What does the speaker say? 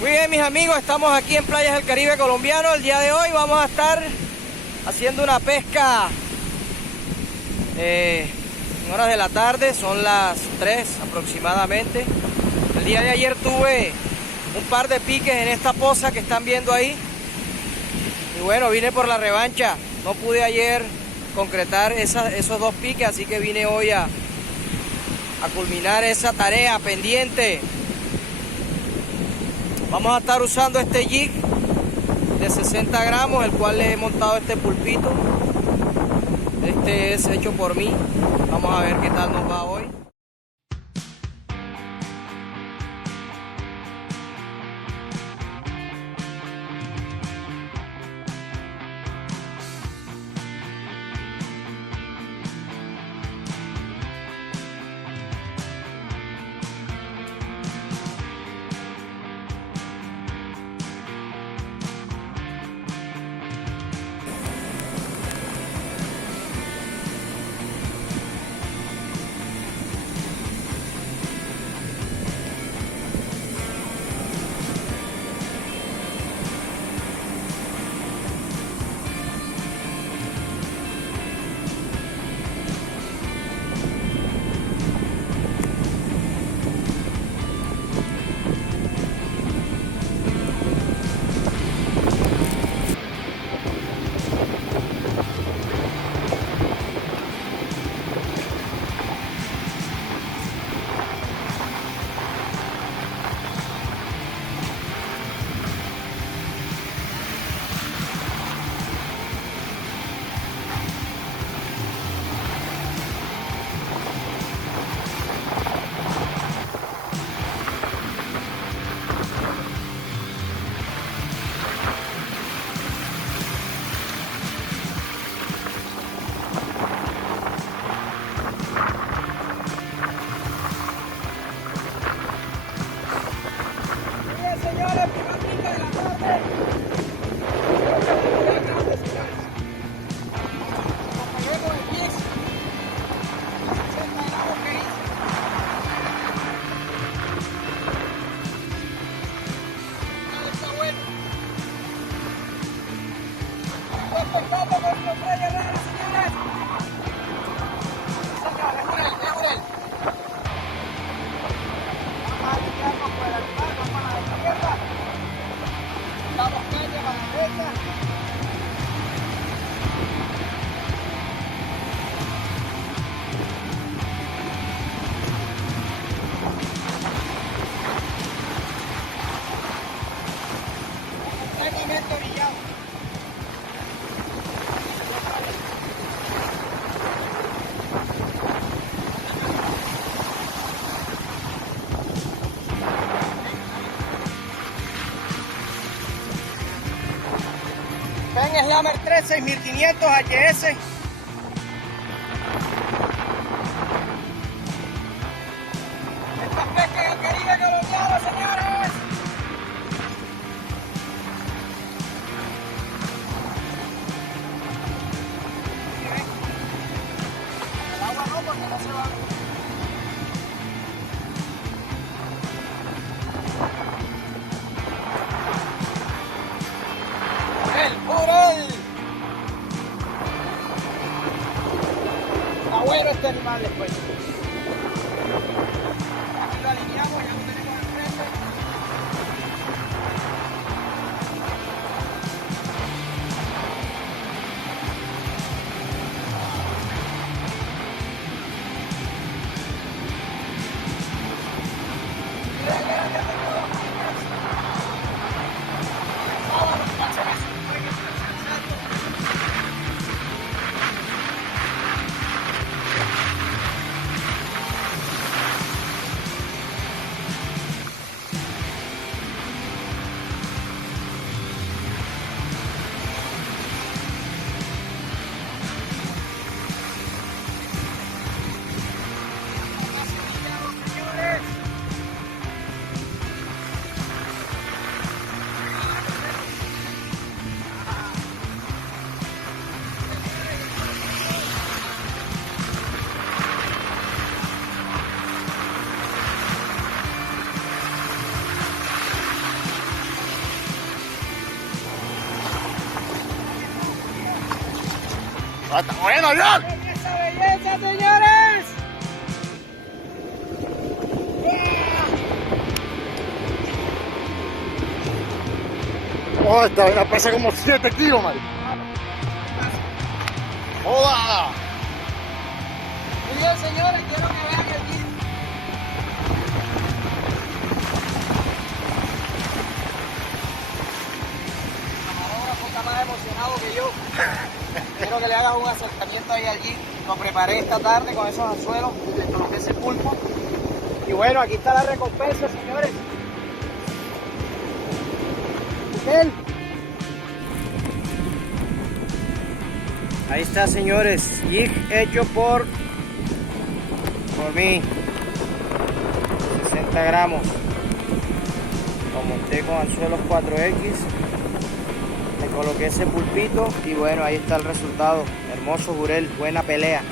Muy bien, mis amigos, estamos aquí en Playas del Caribe colombiano. El día de hoy vamos a estar haciendo una pesca en horas de la tarde, son las 3 aproximadamente. El día de ayer tuve un par de piques en esta poza que están viendo ahí. Y bueno, vine por la revancha. No pude ayer concretar esos dos piques, así que vine hoy a culminar esa tarea pendiente. Vamos a estar usando este jig de 60 gramos, el cual le he montado este pulpito. Este es hecho por mí. Vamos a ver qué tal nos va hoy. Pen Slammer 3 6500 HS. Esta pesca en el Caribe colombiano, señores. El agua no, porque no se va. Agüero este animal después. Aquí lo alineamos, ya lo tenemos enfrente. Está bueno, ya. ¡Esa belleza, señores! Oh, esta vaina pesa como 7 kilos, marico. ¡Joda! Muy bien, señores, quiero que vean el kit. El camarógrafo está más emocionado que yo. Quiero que le hagas un acercamiento ahí al jeep. Lo preparé esta tarde con esos anzuelos, le coloqué ese pulpo. Y bueno, aquí está la recompensa, señores. Miguel. Ahí está, señores, jig hecho por mí, 60 gramos. Lo monté con anzuelos 4X, le coloqué ese pulpito y bueno, ahí está el resultado. Hermoso jurel, buena pelea.